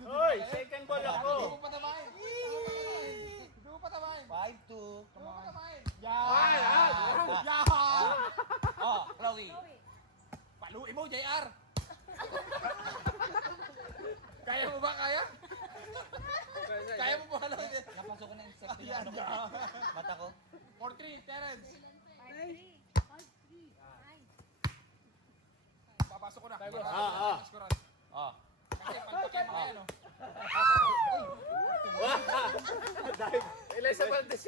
Hoy, second ball ako. Hindi mo patamahin. Hindi mo patamahin. 5-2. Hindi mo patamahin. Yan! Oh, Chloe. Paluin mo, JR. Kaya mo ba, kaya? Kaya mo ba, Napasok ko na yung insect yung ano ko. Mata ko. 4-3, Terence. 5-3. Papasok ko na. Scorean. Oh. Kasi pagpakay mga yan, oh. Dahil, Elisa Valdez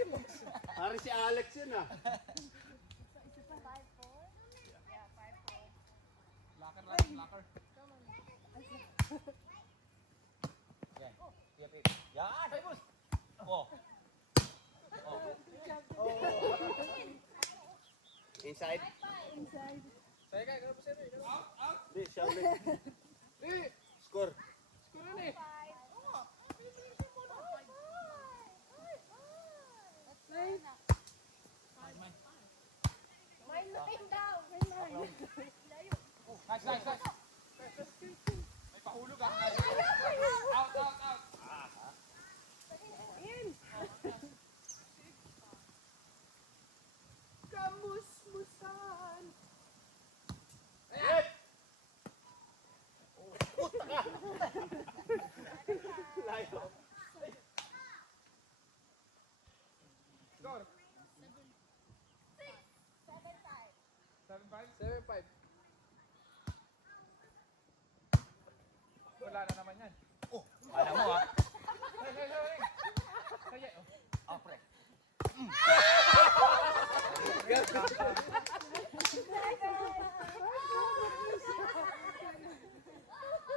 Parang si Alex yun ah. 5-4. Yeah, 5-4. Locker lang, locker. Yan. Yan. Ay, boss. Oh. Inside. Inside. Saya ka, gano'n pa sa'yo. Out, out. Di, siya ulit. Score. Scorean eh. 9 daw. 9. Nice, nice, nice. May pahulog ah. Out, out, out. In. Kamusmusan. Hit! Puta ka! Layo. Score. 7-5? 7-5. Wala na naman yan. Alam mo ha. Kaya, oh. Oh, pre.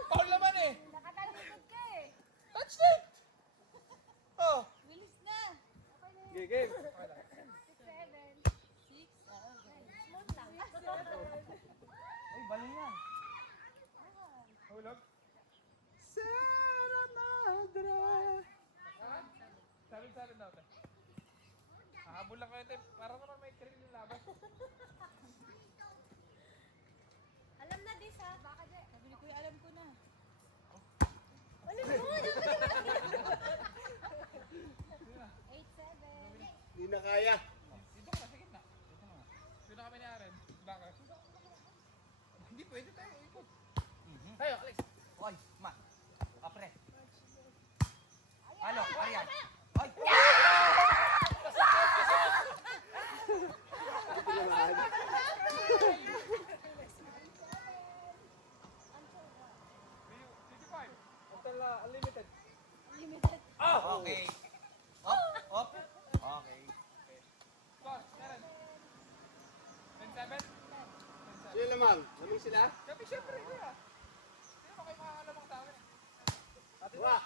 Paul naman eh. Nakatalikod ka eh. Touch it. Oh. Bilis na. Okay na yun. Game. 6-7. 6. Smooth lang. Uy, bali yan. Hulog. Sierra Madre. 7-7 daw. Hahabol lang kayo, te. Para naman may thrill yung laban. Alam na this ha. Baka di. Sabi ni Kuya, alam ko na. Alam mo. 8-7. Hindi na kaya. Dito ka na, sige na. Dito na kami ni Aren. Baka. Hindi pwede tayo. Ikot. Tayo, Alex. Oy, ma. Ah, pre. Halo, Arian. Oy. Ito naman. Unlimited. Limited. Okay. Up, up. Okay. Score, Aren. 10-7? Sino lamang? Lamang sila? Kami syempre, kuya. Sino ba kayo makakalamang sa akin? Wah!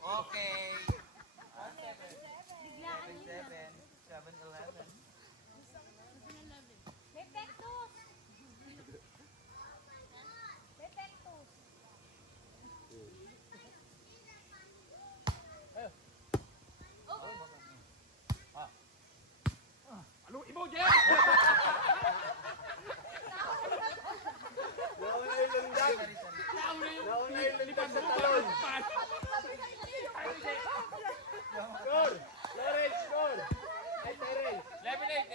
Okay. Biglaan yun lang. 7-11. May pektos. May pektos. Paluin mo, Jen! Nauna yung lundag. Nauna yung lundag sa talon. Score! Lawrence, score! Ay, Terrence. 11-8,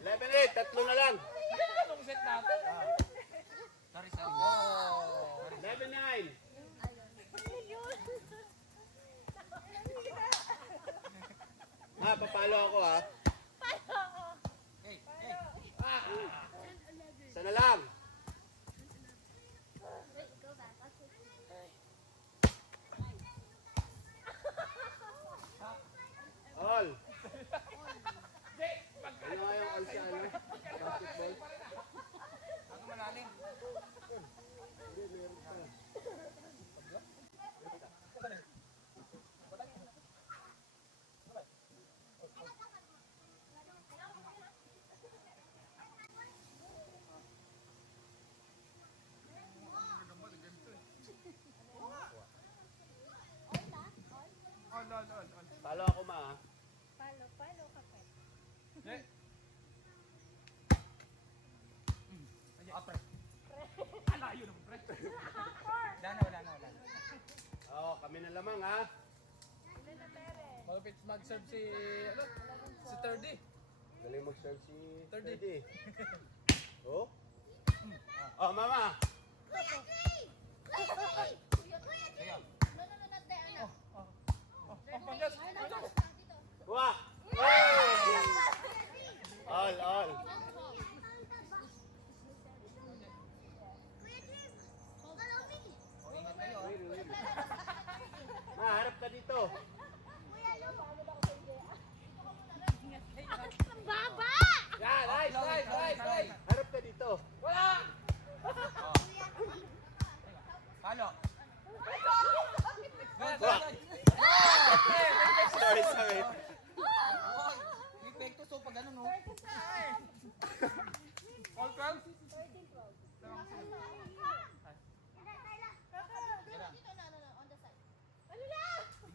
11-8, tatlo na lang. 11-8. Anong set natin? Sorry, sorry. 11-9. Ha, papalo ako ha. Hey, hey. Sana lang. All. Ano nga yung all sa ano? Basketball? Ako malalim. Malamang ha. Malapit mag-serve si, ano? Si Thirdy. Galing mag-serve si Thirdy. Thirdy. Oh? Oh, mama. Sayo. Pangpangas. Wah! All. O, ingat kayo. Ma, harap ka dito. Ang baba! Yan, nice. Harap ka dito. Wala! O. Palo. Good. Sorry. Oy, may pekto so pag ano no. All 12?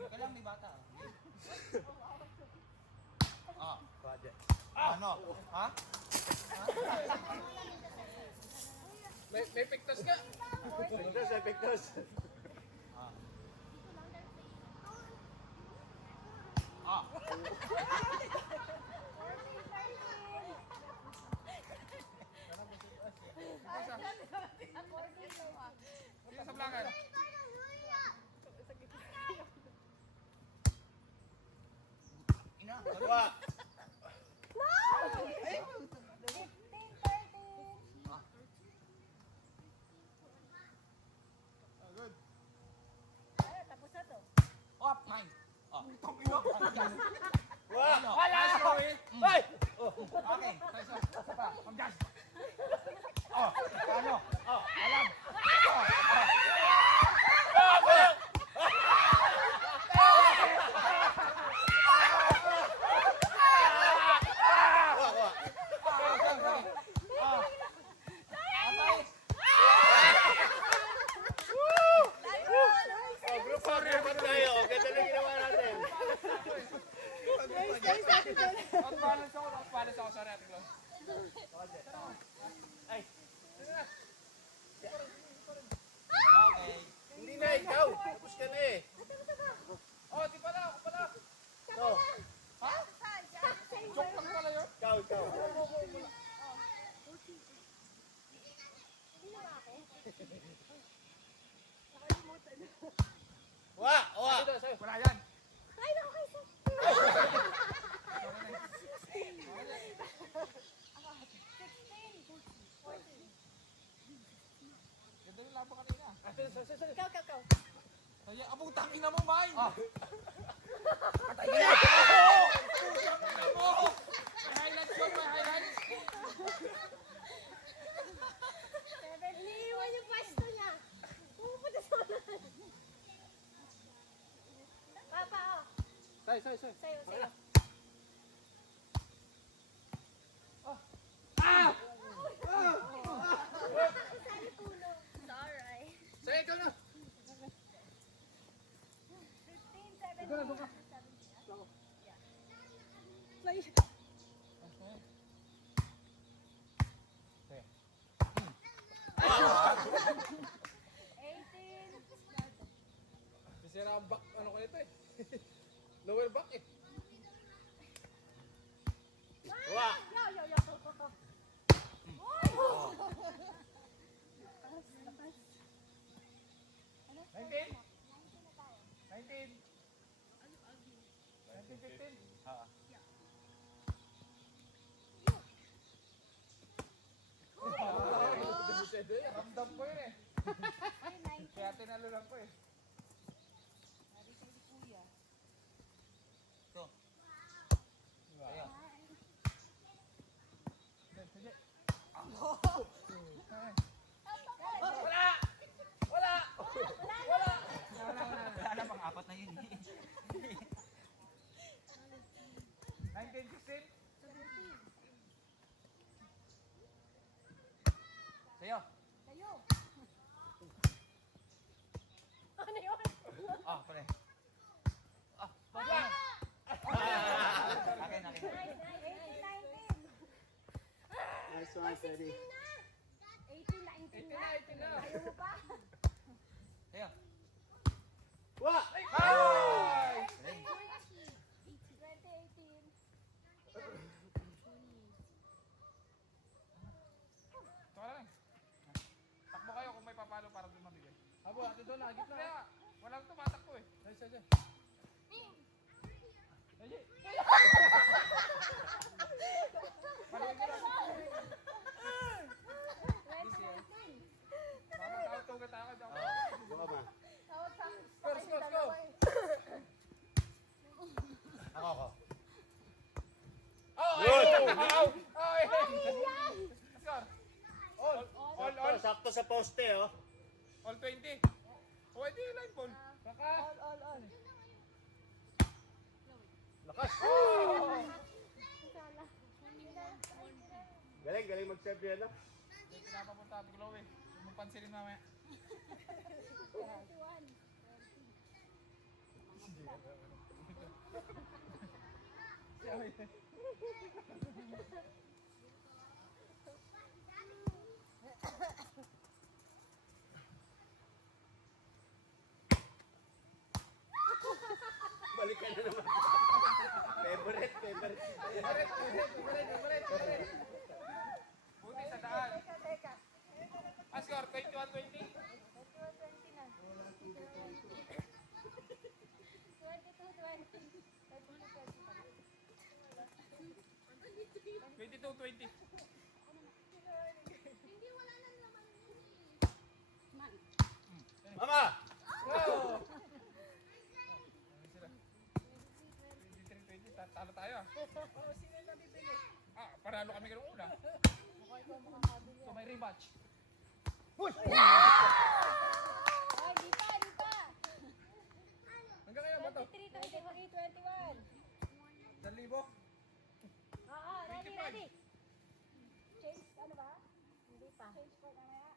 Ka lang may bata. Ah, Project. ano? Ha? May pictus ka. Epektos. Ah. Ah. Sino sa blangan? Ina. Wah! Op, nine. Ah. Wah! Ano? Wala! Nice. Hoy! Okay. Isa pa. Kamjas. Oh, ano? Oh, alam. Wah! Oh, group up tayo. Ganda na ginawa natin. Outbalance ako. Sorry, Ate Glo. Ay, Okay. hindi na ikaw. Tapos ka na eh. Oh, di pala, ako pala. Ito. Joke lang pala yun. Ikaw. Wah! Wah! Dito, sa'yo. Wala yan. Ganda yung labo kanina. Sorry. Kaya, abong tangin na mo, mine. Ah. Tangin na mo. May highlights yun, may highlights. Iniiwan yung pwesto niya. Pupunta sa ulan. Papa, oh. Sa'yo. Sa'yo. Sa'yo tulong. Sorry. Sa'yo, ikaw na. 15, 17. Doon ka. Sira ang back, ano ko nito eh. Lower back eh. Wah! Yo. Ano? 19? 15? Ah. Ramdam ko yun eh. Ay, 19. Kaya tinalo lang ko eh. Sabi sa'yo ni Kuya. So. Ayan. Sige. Wala na pang apat na yun. 19, 16? Sa'yo. Kayo. Ano yun? Ah, pare. Ah, Wala! Akin. 18, 19. Nice one, Teddy. 18, 19 na. 18 na. Ayaw mo pa? Sa'yo. Wah! Kaya, walang tumatakbo eh. Sige. Paluin ko lang. Makakatugat ako dyan. Buka ma. Score. Ako. Oh, Good! ay! Score. All. Sakto sa poste, oh. All 20. Oh, edi line ball. Kaka. All. Lakas! Oh! Galing mag-serve yan, ah. Yung pinapapunta ate Chloe. Huwag mong pansinin mamaya. Balikan na naman. Favorite. Buti sa daan. Score, 21-20. 22-20. Mama! Wow! 23-20, talo tayo ah. Panalo kami ganun una. So may rematch. Ay, di pa. Hanggang kaya ba ito? 23, 21. 1,000? Oo, ready. Change, ano ba? Hindi pa. Change po na kaya.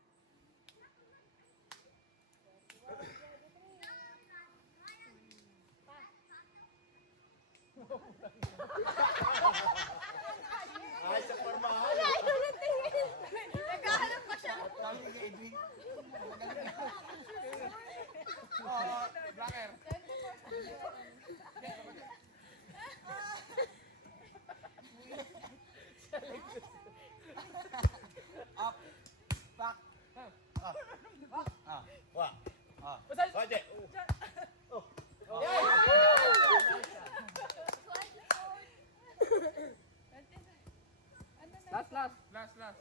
Ay, sa formahan. Naghahanap pa siya. Blacker. Up. Back. Wa. Basta, Pwede. Oh. last.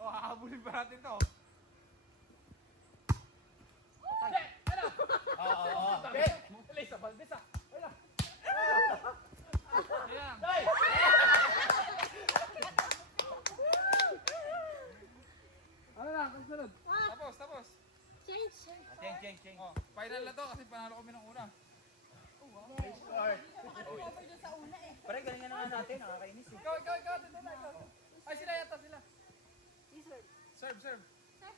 Oh, hahabulin pa natin to. Oo. Alis sa Valdez ah. Ayan. Ano na, kasunod? Tapos. Change. Change. Oh, final na to kasi panalo kami ng una. Cover dun sa una eh. Pare, galingan na natin. Nakakainis eh. Ikaw. Ay, sila yata sila. Serve. Serve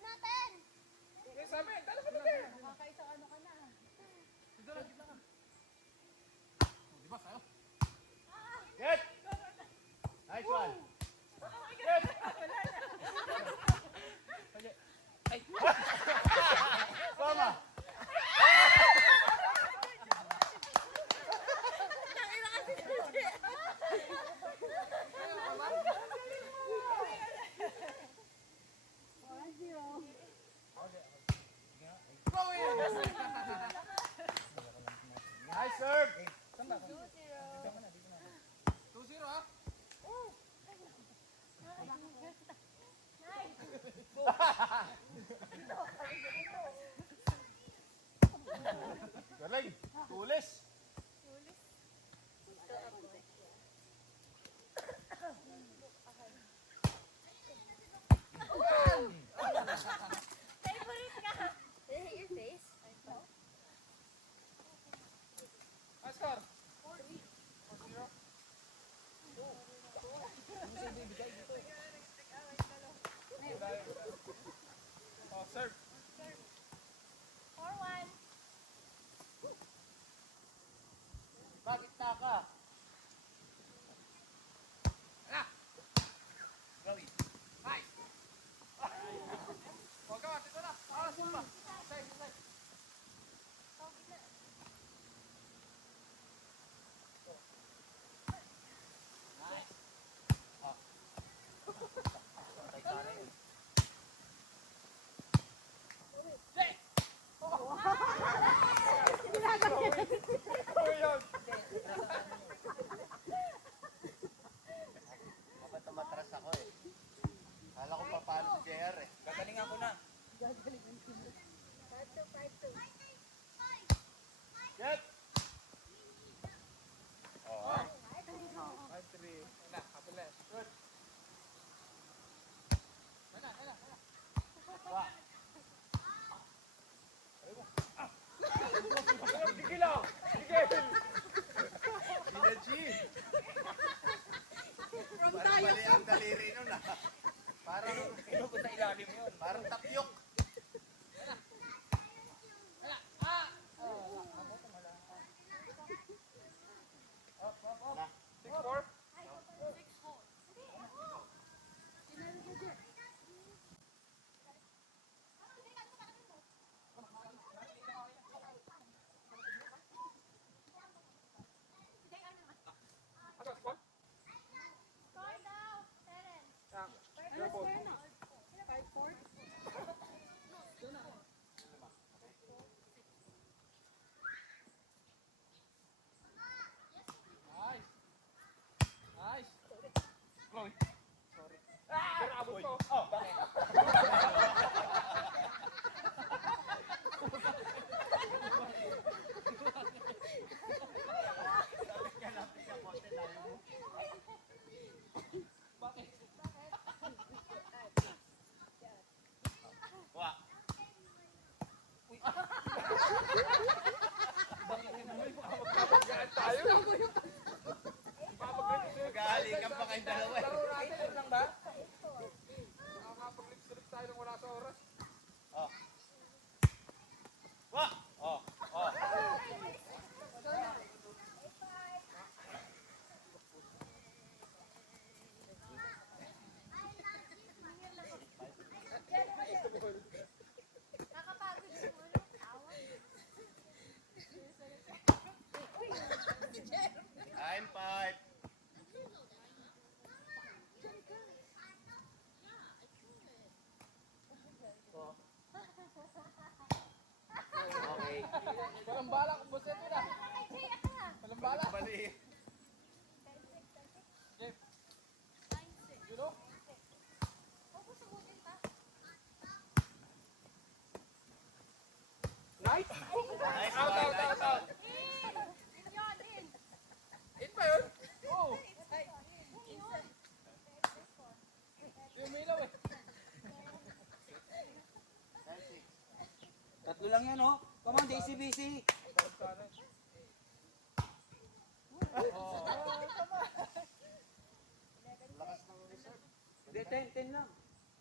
natin. Eh, sabi, talo ka natin. Makakaisang ano ka na. Dito lang, gitna ka. Oh, di ba, sayo? Get! Nice one. Mama! Nice serve! 2-0 ah. Galing! Tulis! Favorite ka. Your face. Ah, score. 4-0. Oh, serve. Ayaw lang ko yung... Mag-aalikan pa kayong dalawa eh. Laro natin, lang ba? Nakakapag-lip-slip tayo nang wala sa oras. Oh. Wa! Oh. Oh. Nakapagod yung ano, tawa. I'm five. Okay. Walang bala kung boss ito na. Walang bala. Bali. Jeff. You know? Nice! Nice Out, one. out, out, out. In pa yun? Oo. Yung milaw eh. Tatlo lang yan, oh. Come on, JCBC. Hindi, 10 lang.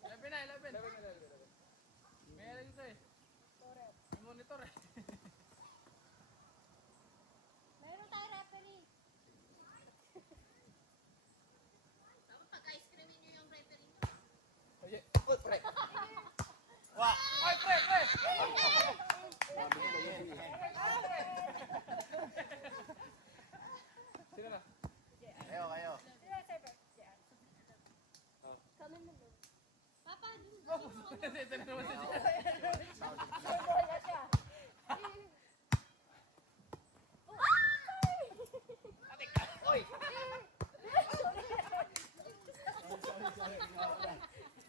11 na, 11. May ano dito eh. May monitor eh. Meron tayo referee. Oye, pre. Wa! Ay, pre, pre! Sino na? Kayo, kayo. Papa, Ito na naman si Jeff.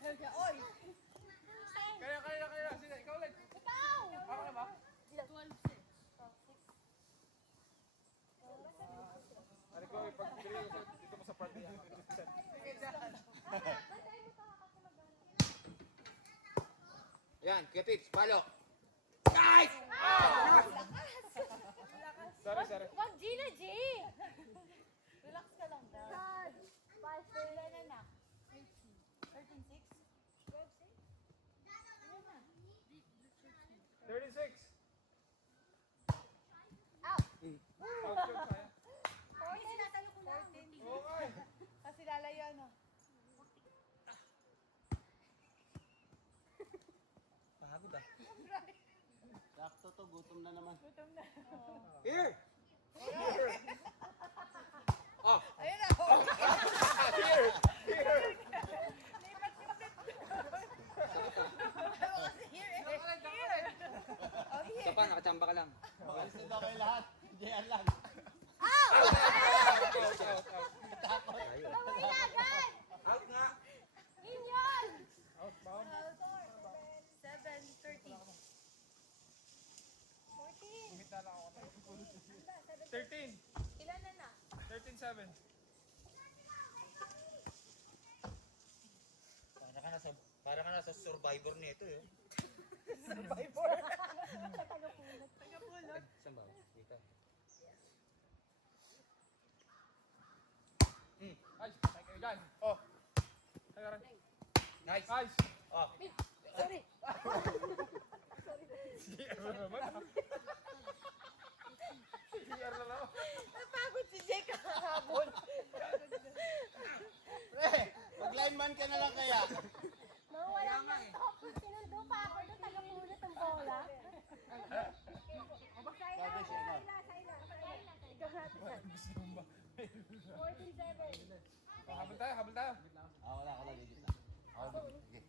wala siya. Oy! Kaya. Sige, ikaw ulit. Ikaw! Ako na ba? 12. Ano ko, ipag-bili ko dito mo sa party. Yan, Ketips, palo. Sorry. Wag Gina G! Relax ka lang daw. Pastor. Ilan na na? 13.6? 12.6? Ilan na? 36. Out! Out yun, kaya. 14. Sinasalo ko lang. Okay. Kasi lalayo na. Pagod ah. Sakto to, gutom na naman. Gutom na. Here! Ayun na. Here. Isa pa, nakachamba ka lang. Alisin daw kayo lahat. Diyan lang. Out. Pawilagan! Out nga! Inyon! Out, ma'am. 7:30. 14. Kumita lang ako. 13. Ilan na na? 13-7. Para ka nasa survivor nito eh. Tagapulot. Saan ba? Dito. Nice. Patay kayo dyan. Oh. Tayo rin. Nice! Nice. Oh. Sorry. CR na naman. CR na naman. Napagod si Jake kahapon. Pre, mag-lineman ka na lang kaya. Mawala na. Sinundo pa ako doon. Tagapulot ang bola. Ikaw natin. 14-7. Habol tayo. Wala ka lang, legit na. Ako, sige.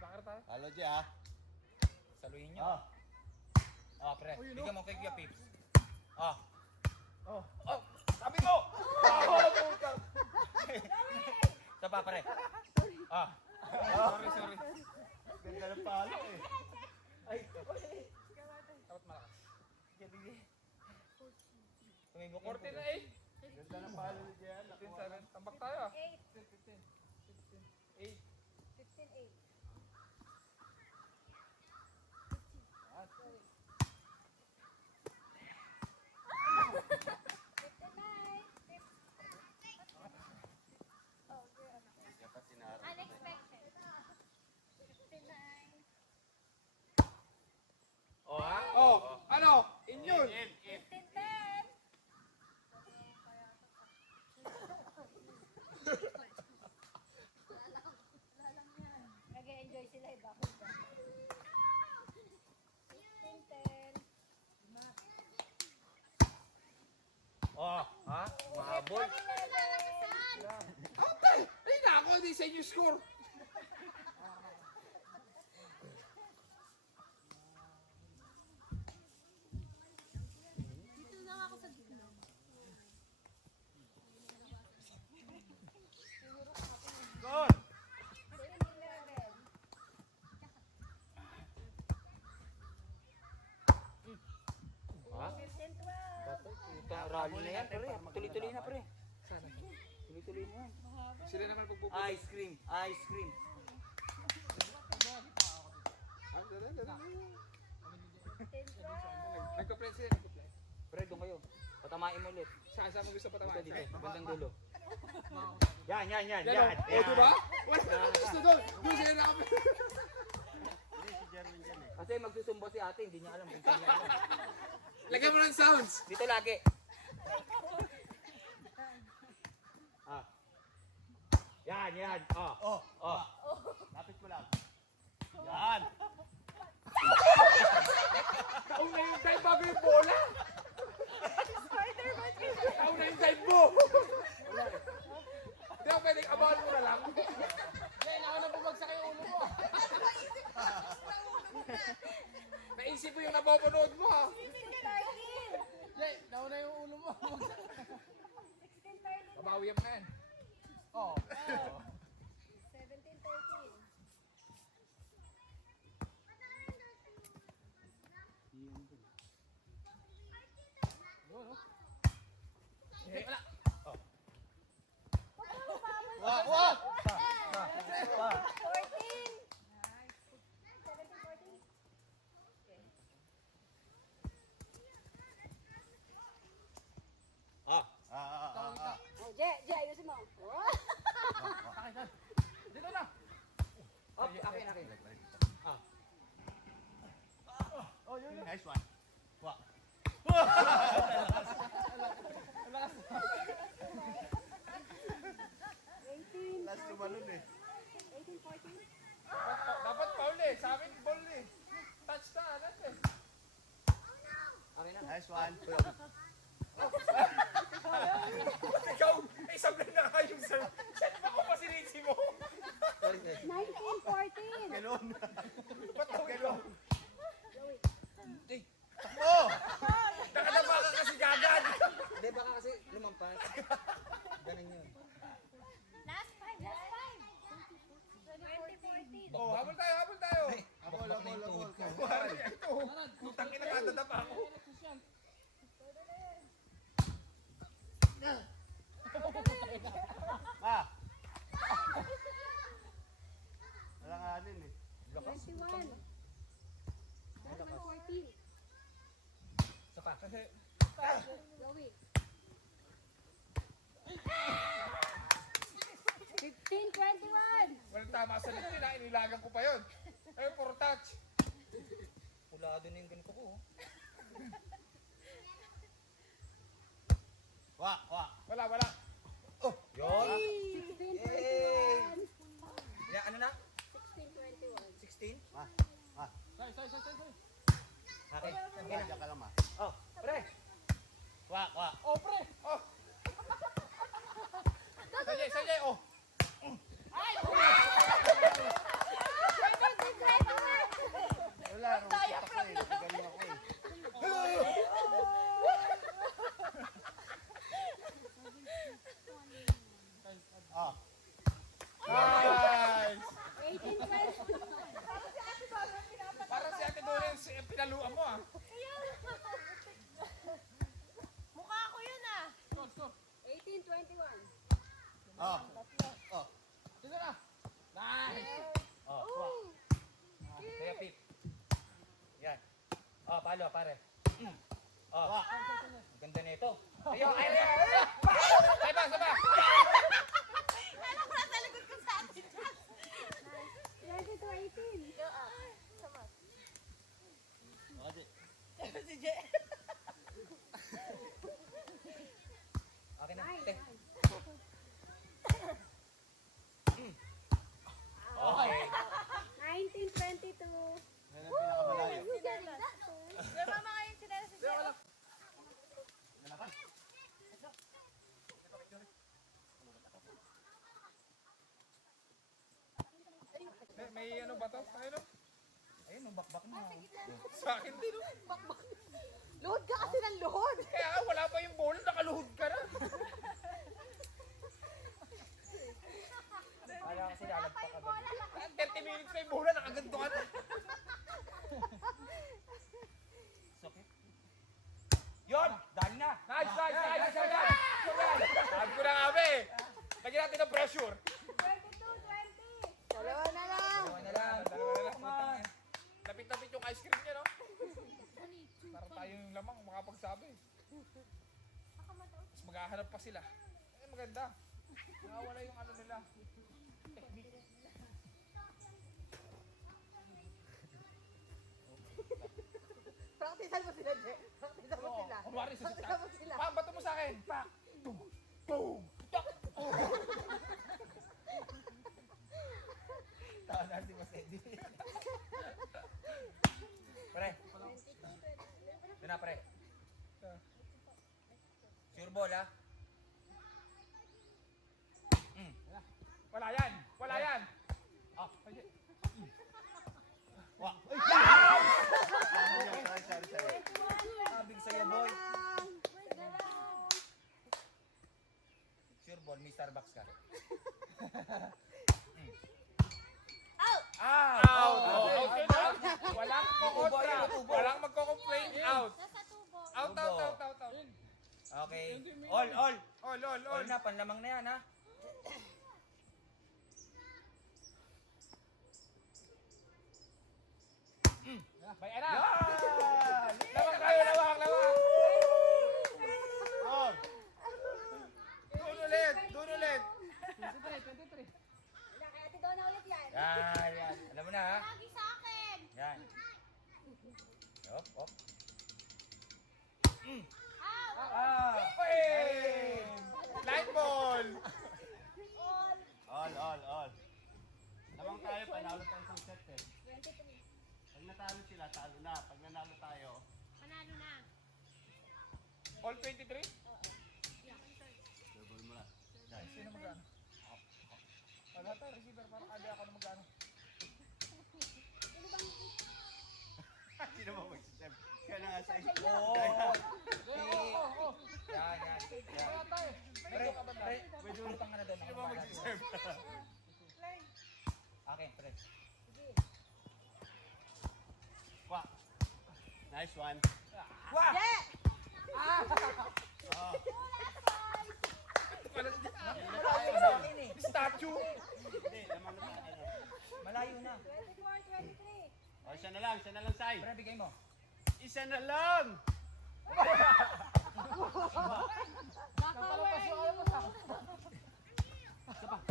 Bakar tayo. Halo, Jay, ha? Saluhin nyo. Pre. Oh, you Bigyan know. mo kay Kuya Pips. Oh. Sabi mo! Puta. Ito pa, pre. Sorry. Ganda ng palo eh. Ay, Dapat malakas. tumingin mo 14 na 8. Ganda ng palo ni Jay. 15-7. Tambak tayo. 8. 15. 16-8. Unexpected. 59. Oh, ha? Oh, ano? Inyun. 15-10. Nag-enjoy sila iba ko ba? 16-10. Oh, ha? Mahabol. 11. Ate, ay na ako, hindi sa inyo score. Dito lang ako sa gitna. Gol! 11. Ha? 15-12. Puta, rally na yan, pre. Tuloy-tuloy na, pre. Tuloy-tuloy na yan. Sila naman pagpupunta. Ice cream, ice cream. Nagpa-plan sila, nagpa-plan. Pre, doon kayo. Patamain mo ulit. Saan mo gusto Dito, patamaan? dito. Bandang dulo. Yan. Yan, oh, diba? Wala naman gusto doon. Doon sila nakapit. Kasi magsusumbo si ate, hindi niya alam kung saan niya alam. Lagyan mo ng sounds. Dito lagi. Ah. Yan. Oh. Oh. Lapit mo lang. Yan. Taon na yung time bago yung bola. Taon na yung time mo. Hindi ako pwedeng abangan mo na lang. Hindi, naku na bumagsak yung ulo mo. Naisip mo yung napopunood mo ha. 16-13. Jay, nauna yung ulo mo. 16-13. Babawiyan mo na yan. Oo. 17-13. Hindi, wala. Wah! 14. 17-14. Ah. Jay, ayusin mo. Dito na. Up, akin. Nice one. Wah. Last tumalon eh. 18-14. Dapat foul eh. Sa amin, ball eh. Touch na, agad eh. Akin na. Nice one. Ikaw, isang na nga yung sir. Saan ba kung pasinisi mo? Sorry, sorry. 19-14. Galon. Ba't daw ikaw? Takbo! Nakadapa ka kasi gagad. Hindi, baka kasi lumampas. Ganun yun. Last 5. 20-14. Oh, habol tayo. Abol. Wari, ito. Putang ina ka, dadapa ako. Ah. Alanganin eh. 21. 14. Saka. Joey. 15-21. Walang tama sa litin ha, inilagan ko pa yun. Ayun, puro touch. Pulado na yung ganito ko. Oh. Wah. Wala. Yun. 16-21. Yeah, ano na? 16-21. 16? Sorry. Okay. Diyan ka lang ma. Oh, pre. Wah. Oh, pre. Oh. Sanjay, oh. Wala. Rumitak ko eh. Galing ako eh. Ah. Nice. 18-20. Parang si Ate Dolens, pinaluan mo ah. Mukha ko yun ah. Score. 18-21. Ah. Dito na. Nice. palo, pare. Oh. Ganda nito. Ayun, ayun, ayun. Saba, saba. Alam ko nasa likod ko sa atin. 20 to 18. Go up. Sama. Si Je. Okay na. Te. Okay. 1922. Yan ang pinakamalayo. Diba mga yung sinara si Je? May ano ba to? Ayun o. Ayun, ang bakbak mo. Sa akin din o. Luhod ka kasi ng luhod. Kaya nga, wala pa yung bola, nakaluhod ka na. Kala kasi lalagpak ka ba? 30 minutes pa yung bola, nakaganto ka na. Sakit. Yun! Dahil na! Nice, nice, nice, nice, nice. Sabi ko na nga ba eh. Lagyan natin ng pressure. 22, 20. Dalawa na lang. Dalawa na lang. Dalawa na lang. Come on. Lapit-lapit yung ice cream niya, no? Para tayo yung lamang makapagsabi. Mas maghahanap pa sila. Eh, maganda. Nakawala yung ano nila. Technique. Praktisan mo sila, Je. Praktisan mo sila. Kunwari sa Praktisan mo sila. Pa, bato mo sa akin. Pa. Boom. Boom. Tak. Tawa na si Boss Eddie. Pre. Ito na, pre. Sure ball, ha? Wala yan. Wala yan. Ah, pwede. Wah! Sorry. Abig sa'yo, boy. Sure ball, may Starbucks ka. Out! Ah! Out. Out yun, out. Walang kukontra. Tubo. Walang magko-complain. Out. Nasa tubo. Out, out, out, out, out. Okay. All. All, all, All all. na, panlamang na yan, ha? May anak. Yan! Lawak tayo, lawak, lawak. Oh, Doon ulit, doon ulit. Wala, kaya ati daw na ulit yan. Yan. Alam mo na, ha? Lagi sa akin. Yan. Op, op. Out! Ah! Hey! Light ball. all. Lamang tayo, panalo tayo isang set eh. 23. Pag natalo sila, talo na. Pag nanalo tayo, Panalo na. All 23? double mo na. Sino magano? Wala tayo, receiver. Parang kaya ako na magano. Sino ba mag-step? Kaya na nga sa Oo! Oh. Yan. Wala tayo. Pre, medyo utang ka na doon. Sino ba mag-serve? Akin, pre. Wah! Nice one. Wah! Yeah! Oh, Wala dyan. Malayo sa akin, eh. Statue. hindi, naman na ano. Malayo na. 24, 23. Oh, isa na lang, Sai. Pre, bigay mo. Isa na lang!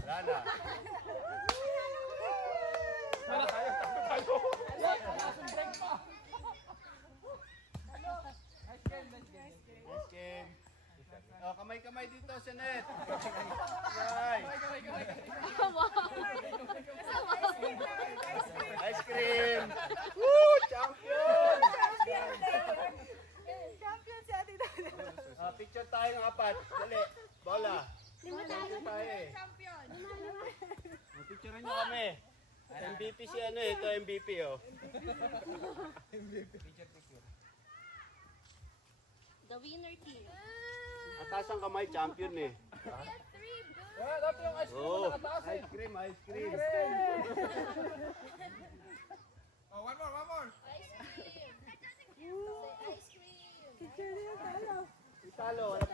Wala na. Wala tayo, tayo. Nice game. Oh, kamay-kamay dito sa net. Right. Ice cream. Woo! Champion! Champion si Ate Dada. Picture tayo ng apat. Dali. Bola. Picture tayo eh. Champion. Picturean nyo kami. MVP si ano eh. Ito MVP oh. Picture. The winner team. Atas ang kamay, champion eh. Wala, dati yung ice cream Oh, na nakataas eh. ice cream, ice cream. Oh, one more. Ice cream. Ice cream. Italo, wala